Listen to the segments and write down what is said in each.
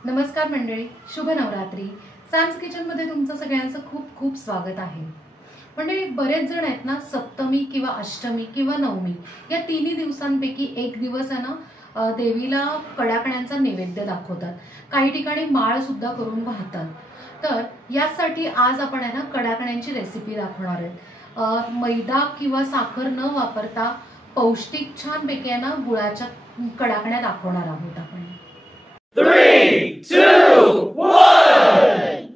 नमस्कार मंडळी, शुभ नवरात्री. सॅम्स किचन मध्ये तुमचं सगळ्यांचं खूप खूप स्वागत आहे. मंडळी, बरेच जण आहेत ना, सप्तमी किंवा अष्टमी किंवा नवमी या तिन्ही दिवसांपैकी एक दिवस आहे ना देवीला कडाकण्यांचा नैवेद्य दाखवतात. काही ठिकाणी माळ सुद्धा करून वाहतात. तर यासाठी आज आपण आहे ना कडाकण्यांची रेसिपी दाखवणार आहेत. मैदा किंवा साखर न वापरता पौष्टिक छान पैकी आहे ना गुळाच्या कडाकण्या दाखवणार आहोत आपण. 3, 2, 1.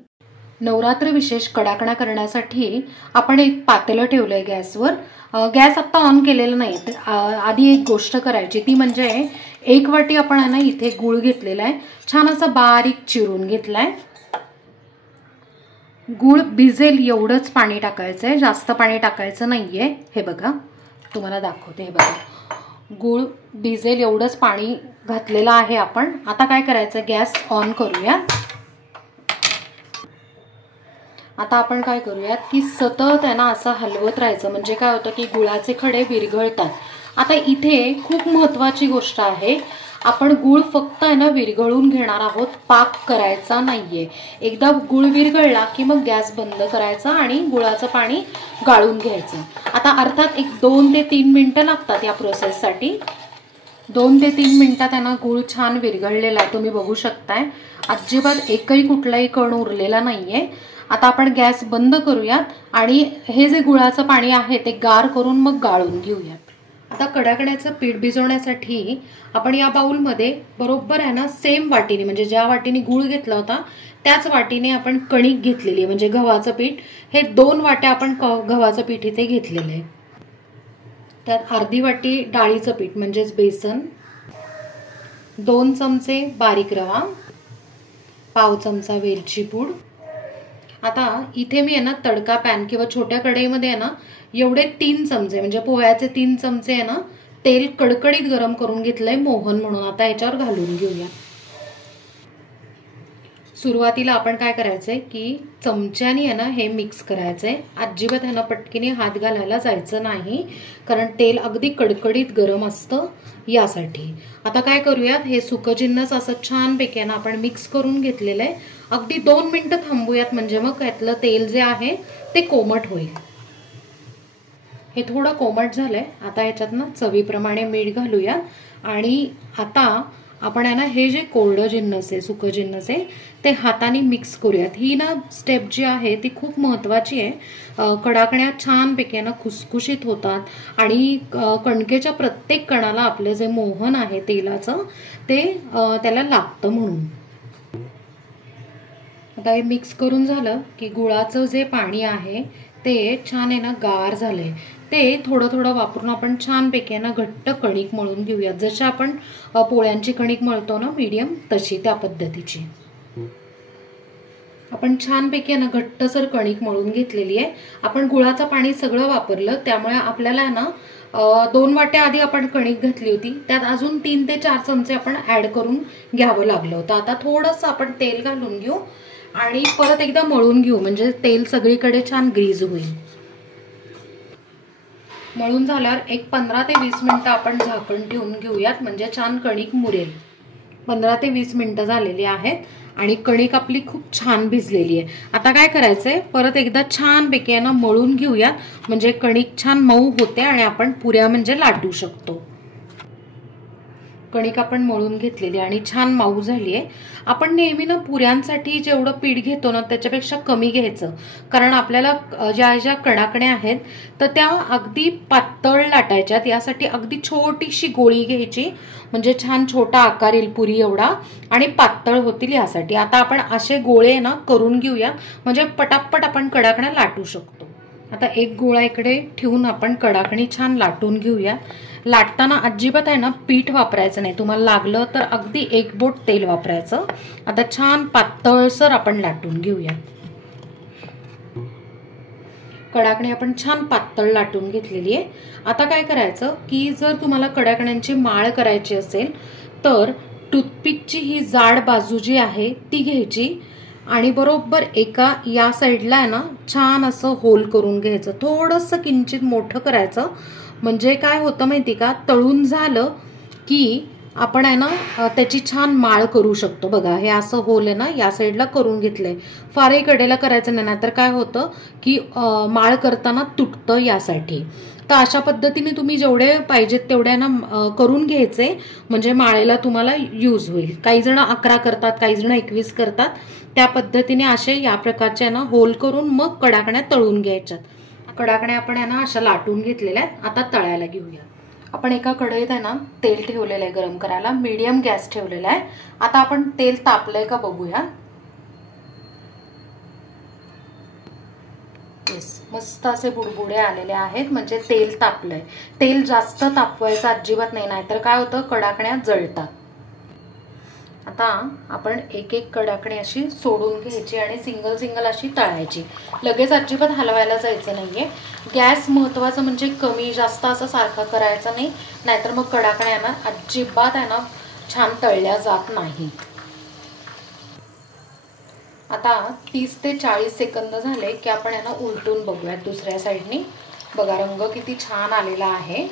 नवरात्र विशेष कडाकण्या करण्यासाठी आपण एक पातेलं ठेवलंय गॅसवर. गॅस आता ऑन केलेला नाही. आधी एक गोष्ट करायची, ती म्हणजे 1 वाटी आपण आहे ना इथे गूळ घेतलेला आहे, छान असा बारीक चिरून घेतलाय. गूळ भिजेल एवढंच पाणी टाकायचंय, जास्त पाणी टाकायचं नाहीये. हे बघा, तुम्हाला दाखवते. हे बघा, गूळ भिजेल एवढंच पाणी घातलेलं आहे आपण. आता काय करायचं, गॅस ऑन करूया. आता आपण काय करूयात की सतत आहे ना असं हलवत राहायचं, म्हणजे काय होतं की गुळाचे खडे विरघळतात. आता इथे खूप महत्त्वाची गोष्ट आहे, आपण गूळ फक्त आहे ना विरघळून घेणार आहोत, पाक करायचा नाहीये. एकदा गूळ विरघळला की मग गॅस बंद करायचा आणि गुळाचं पाणी गाळून घ्यायचं. आता अर्थात एक 2 ते 3 मिनिटं लागतात या प्रोसेससाठी. 2 ते 3 मिनिटात त्यांना गूळ छान विरघळलेला आहे, तुम्ही बघू शकताय. अजिबात एकही कुठलाही कण उरलेला नाहीये. आता आपण गॅस बंद करूयात आणि हे जे गुळाचं पाणी आहे ते गार करून मग गाळून घेऊयात. आता कडाकण्याचं पीठ भिजवण्यासाठी आपण या बाउलमध्ये बरोबर आहे ना सेम वाटीने, म्हणजे ज्या वाटीने गूळ घेतला होता त्याच वाटीने आपण कणिक घेतलेली आहे, म्हणजे गव्हाचं पीठ. हे 2 वाट्या आपण गव्हाचं पीठ इथे घेतलेलं आहे. त्यात अर्धी वाटी डाळीचं पीठ म्हणजेच बेसन, 2 चमचे बारीक रवा, पाव चमचा वेलची पूड. आता इथे मी आहे ना तडका पॅन किंवा छोट्या कढईमध्ये आहे ना एवढे 3 चमचे, म्हणजे पोह्याचे 3 चमचे आहे ना तेल कडकडीत गरम करून घेतलंय, मोहन म्हणून. आता याच्यावर घालून घेऊया. सुरुवातीला आपण काय करायचंय की चमच्याने आहे ना हे मिक्स करायचंय. अजिबात आहे ना पटकीने हात घालायला जायचं नाही, कारण तेल अगदी कडकडीत गरम असतं यासाठी. आता काय करूयात, हे सुकजिन्नस असं छान पैकी आहे ना आपण मिक्स करून घेतलेलं आहे. अगदी 2 मिनिटं थांबूयात, म्हणजे मग यातलं तेल जे आहे ते कोमट होईल. हे थोडं कोमट झालंय. आता याच्यात ना चवीप्रमाणे मीठ घालूया. आणि आता आपण आहे ना हे जे कोरडं जिन्नस आहे, सुकं जिन्नस आहे, ते हाताने मिक्स करूयात. ही ना स्टेप जी आहे ती खूप महत्त्वाची आहे. कडाकण्या छानपैकी ना खुसखुशीत होतात आणि कणकेच्या प्रत्येक कणाला आपलं जे मोहन आहे तेलाचं ते त्याला लागतं म्हणून. आता हे मिक्स करून झालं की गुळाचं जे पाणी आहे ते छान आहे ना गार झालंय. ते थोडं थोडं वापरून आपण छानपैकी ना घट्ट कणिक मळून घेऊयात. जशी आपण पोळ्यांची कणिक मळतो ना मीडियम, तशी त्या पद्धतीची आपण छानपैकी ना घट्टसर कणिक मळून घेतलेली आहे. आपण गुळाचं पाणी सगळं वापरलं, त्यामुळे आपल्याला ना 2 वाट्या आधी आपण कणिक घातली होती, त्यात अजून 3 ते 4 चमचे आपण ऍड करून घ्यावं लागलं होतं. आता थोडंसं आपण तेल घालून घेऊ आणि परत एकदा मळून घेऊ, म्हणजे तेल सगळीकडे छान ग्रीज होईल. मळून झाल्यावर एक 15 ते 20 मिनिटं आपण झाकण ठेवून घेऊयात, म्हणजे छान कणिक मुरेल. 15 ते 20 मिनिटं झालेली आहेत आणि कणिक आपली खूप छान भिजलेली आहे. आता काय करायचंय, परत एकदा छानपैकी ना मळून घेऊयात, म्हणजे कणिक छान मऊ होते आणि आपण पुऱ्या म्हणजे लाटू शकतो. कणिक आपण मळून घेतलेली आणि छान मऊ झाली आहे. आपण नेहमी ना पुऱ्यांसाठी जेवढं पीठ घेतो ना त्याच्यापेक्षा कमी घ्यायचं, कारण आपल्याला ज्या ज्या कडाकण्या आहेत तर त्या अगदी पातळ लाटायच्यात. यासाठी अगदी छोटीशी गोळी घ्यायची, म्हणजे छान छोटा आकार येईल पुरी एवढा आणि पातळ होतील यासाठी. आता आपण असे गोळे ना करून घेऊया, म्हणजे पटापट आपण कडाकण्या लाटू शकतो. आता एक गोळा इकडे ठेवून आपण कडाकणी छान लाटून घेऊया. लाटताना अजिबात आहे ना पीठ वापरायचं नाही, तुम्हाला लागलं तर अगदी 1 बोट तेल वापरायचं. आता छान पातळसर आपण लाटून घेऊया. कडाकणी आपण छान पातळ लाटून घेतलेली आहे. आता काय करायचं की जर तुम्हाला कडाकण्यांची माळ करायची असेल तर टूथपिकची ही जाड बाजू जी आहे ती घ्यायची आणि बरोबर एका या साईडला आहे ना छान असं होल करून घ्यायचं. थोडंसं किंचित मोठं करायचं, म्हणजे काय होतं माहिती का, तळून झालं की आपण आहे ना त्याची छान माळ करू शकतो. बघा हे असं होल आहे ना या साईडला करून घेतलंय. फारही कडेला करायचं नाही, नाहीतर काय होतं की माळ करताना तुटतं यासाठी. तर अशा पद्धतीने तुम्ही जेवढे पाहिजेत तेवढ्या ना करून घ्यायचे, म्हणजे माळेला तुम्हाला यूज होईल. काही जण 11 करतात, काही जण 21 करतात. त्या पद्धतीने असे या प्रकारचे ना होल करून मग कडाकण्या तळून घ्यायच्यात. कडाकण्या आपण आहे ना अशा लाटून घेतलेल्या आहेत. आता तळायला घेऊया. आपण एका कढईत आहे ना तेल ठेवलेलं आहे गरम करायला. मीडियम गॅस ठेवलेला आहे. आता आपण तेल तापलंय का बघूया. मस्त असे बुडबुडे आलेले आहेत, म्हणजे तेल तापलंय. तेल जास्त तापवायचं अजिबात नाही, नाहीतर काय होतं कडाकण्या जळतात. आता आपण एक एक कडाकणी अशी सोडून घ्यायची आणि सिंगल सिंगल अशी तळायची. लगेच अजिबात हलवायला जायचं नाहीये. गॅस महत्वाचं म्हणजे कमी जास्त असं सारखा करायचा नाही, नाहीतर मग कडाकण्या ना अजिबात आहे ना छान तळल्या जात नाही. आता 30 ते 40 सेकंद झाले की आपण यांना उलटून बघूयात दुसऱ्या साईडनी. बघा रंग किती छान आलेला आहे.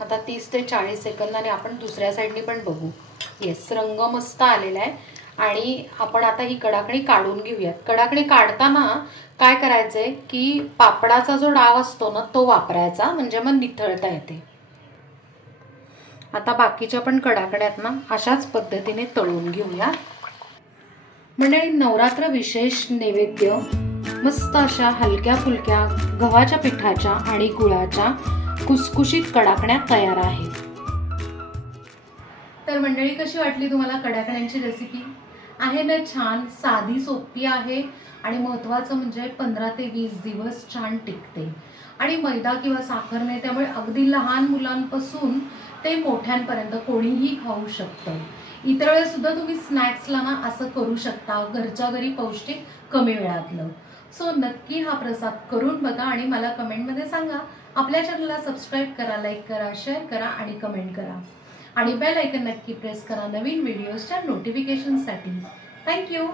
आता 30 ते 40 सेकंदाने आपण दुसऱ्या साईडनी पण बघू. येस, रंग मस्त आलेला आहे. आणि आपण आता ही कडाकणी काढून घेऊयात. कडाकणी काढताना काय करायचंय की पापडाचा जो डाव असतो ना तो वापरायचा, म्हणजे मग निथळता येते. आता बाकीच्या पण कडाकण्यात ना अशाच पद्धतीने तळून घेऊया. म्हणजे नवरात्र विशेष नैवेद्य मस्त अशा हलक्या फुलक्या गव्हाच्या पिठाच्या आणि गुळाच्या कुसकुशीत कडाकण्या तयार आहेत. तर मंडळी कशी वाटली तुम्हाला कडाकण्यांची रेसिपी? आहे ना छान, साधी सोपी आहे आणि महत्त्वाचं म्हणजे 15 ते 20 दिवस छान टिकते. आणि मैदा किंवा साखर नाही, त्यामुळे अगदी लहान मुलांपासून ते मोठ्यांपर्यंत कोणीही खाऊ शकतं. इतर वेळेस सुद्धा तुम्ही स्नॅक्सला ना असं करू शकता, घरच्या घरी पौष्टिक कमी वेळातलं. सो नक्की हा प्रसाद करून बघा आणि मला कमेंटमध्ये सांगा. आपल्या चॅनलला सबस्क्राईब करा, लाईक करा, शेअर करा आणि कमेंट करा. आणि बेल आयकन नक्की प्रेस करा नवीन व्हिडिओजच्या नोटिफिकेशनसाठी. थँक्यू.